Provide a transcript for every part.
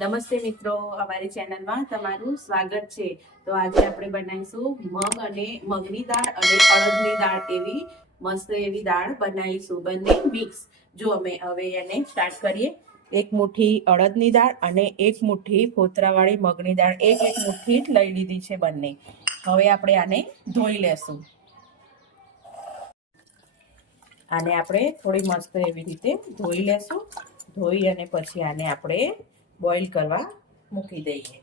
નમસ્તે મિત્રો, અમારી ચેનલમાં તમારું સ્વાગત છે. તો આજે આપણે બનાવીશું મગ અને મગની દાળ અને અડદની દાળ એવી મસ્ત એવી દાળ બનાવીશું. બંને મિક્સ જો અમે હવે એને સ્ટાર્ટ કરીએ. એક મુઠ્ઠી અડદની દાળ અને એક મુઠ્ઠી ફોતરાવાળી મગની દાળ. એક એક મુઠ્ઠી લઈ લીધી છે બંને. હવે આપણે આને ધોઈ લેશું. આને આપણે થોડી મસ્ત એવી રીતે ધોઈ લેશું. ધોઈ અને પછી આને આપણે બોઇલ કરવા મૂકી દઈએ.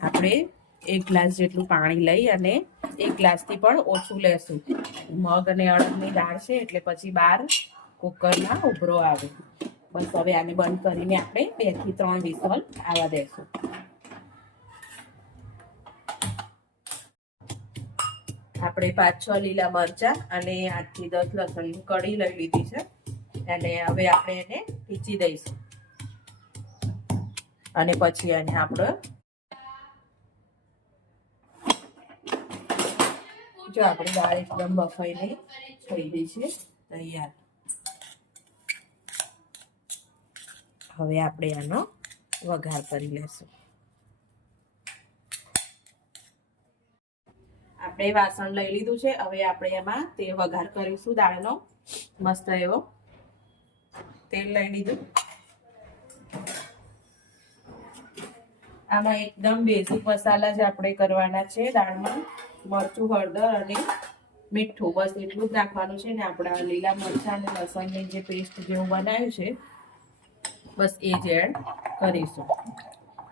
આપણે એક ગ્લાસ જેટલું પાણી લઈ અને એક ગ્લાસથી પણ ઓછું લેશું. મગ અને અડદની દાળ છે એટલે પછી બાર કુકરમાં ઉભરો આવે. બસ હવે આને બંધ કરીને આપણે બેથી ત્રણ વિસલ આવવા દેશું. આપણે પાંચ છ લીલા મરચા અને આઠથી દસ લસણની કઢી લઈ લીધી છે. અને હવે આપણે એને પીચી દઈશું. અને પછી એને આપણે જો આપણી દાળ એકદમ બફાઈને થઈ ગઈ છે, તૈયાર. હવે આપણે આનો વઘાર કરી લેશું. આપણે વાસણ લઈ લીધું છે. હવે આપણે એમાં તે વઘાર કરીશું દાળનો. મસ્ત એવો. તેલ લઈ લીધું. આમાં એકદમ બેઝિક મસાલા જ આપણે કરવાના છે. દાળમાં મરચું, હળદર અને મીઠું. બસ એટલું જ નાખવાનું છે ને આપણા લીલા મરચાં અને લસણની જે પેસ્ટ જેવું બનાવ્યું છે, બસ એ જ એડ કરીશું.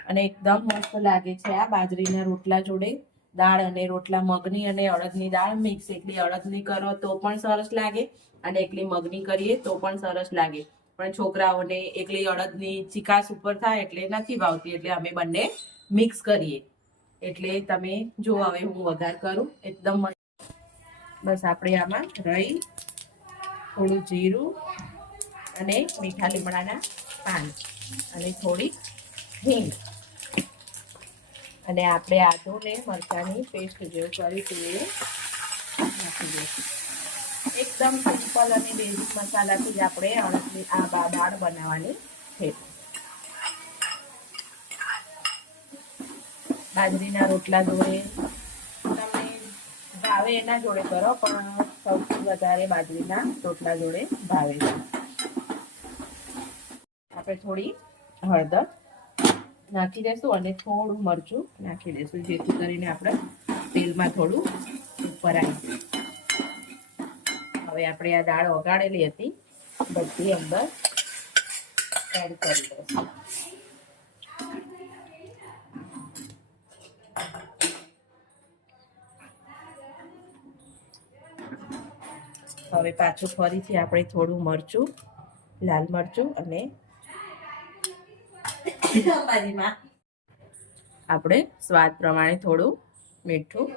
અને એકદમ મસ્ત લાગે છે આ બાજરીના રોટલા જોડે. દાળ અને રોટલા, મગની અને અડદની દાળ મિક્સ એકલી અડદની કરો તો પણ સરસ લાગે અને એકલી મગની કરીએ તો પણ સરસ લાગે. પણ છોકરાઓને એકલી અડદની ચિકાસ ઉપર થાય એટલે નથી ભાવતી, એટલે અમે બંને મિક્સ કરીએ. એટલે તમે જો હવે હું વઘાર કરું, એકદમ બસ આપણે આમાં રહી, થોડું જીરું અને મીઠા લીમડાના પાન અને થોડી હિંગ. અને આપણે આદુ ને મરચાંની પેસ્ટ કર્યું હતું એ નાખી દઈશું એકદમ સિમ્પલ અને બેઝિક મસાલાથી જ આપણે અણસની આ દાળ બનાવવાની છે. બાજરીના રોટલા જોડે તમે ભાવે એના જોડે કરો, પણ સૌથી વધારે બાજરીના રોટલા જોડે ભાવે છે. આપણે થોડી હળદર નાખી દઈશું અને થોડું મરચું નાખી દઈશું જેથી કરીને આપણે તેલમાં થોડું ઉપર આવી હવે આપણે આ દાળ ઓગાડેલી હતી, બધી અંદર એડ કરી દઈશું. હવે પાછું ફરીથી આપણે થોડું મરચું, લાલ મરચું અને આપણે સ્વાદ પ્રમાણે થોડું મીઠું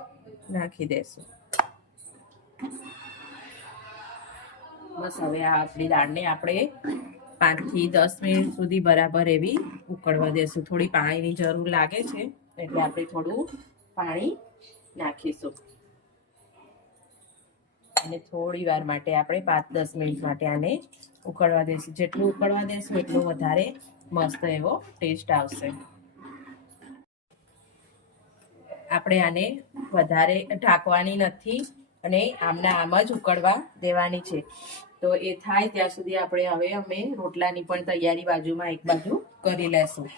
નાખી દઈશું બસ હવે આ આપણી દાળને આપણે પાંચથી દસ મિનિટ સુધી બરાબર એવી ઉકળવા દેશું. થોડી પાણીની જરૂર લાગે છે, એટલે આપણે થોડું પાણી નાખીશું. અને થોડી વાર માટે આપણે પાંચ દસ મિનિટ માટે આને ઉકળવા દઈશું જેટલું ઉકળવા દઈશું એટલું વધારે મસ્ત એવો ટેસ્ટ આવશે. આપણે આને વધારે ઢાંકવાની નથી અને આમના આમ જ ઉકળવા દેવાની છે. તો એ થાય ત્યાં સુધી આપણે હવે અમે રોટલાની પણ તૈયારી બાજુમાં એક બાજુ કરી લેશું.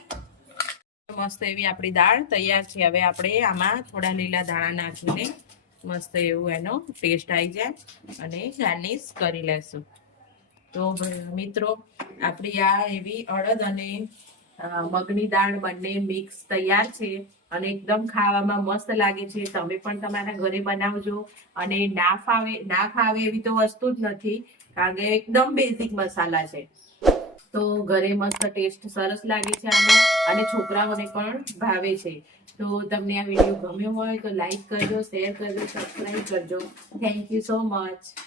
મસ્ત એવી આપણી દાળ તૈયાર છે. હવે આપણે આમાં થોડા લીલા દાણા નાખીને મસ્ત એવું એનો ટેસ્ટ આવી જાય અને ગાર્નિશ કરી લેશું. તો મિત્રો, આપણી આ એવી અડદ અને મગની દાળ બંને મિક્સ તૈયાર છે અને એકદમ ખાવામાં મસ્ત લાગે છે. તમે પણ તમારા ઘરે બનાવજો અને ના ફાવે, ના ખાવે એવી તો વસ્તુ જ નથી, કારણ કે એકદમ બેઝિક મસાલા છે. તો ઘરે મસ્ત ટેસ્ટ સરસ લાગે છે આનો. અને છોકરાઓને પણ ભાવે છે. તો તમને આ વીડિયો ગમ્યો હોય તો લાઈક કરજો શેર કરજો સબસ્ક્રાઈબ કરજો. Thank you so much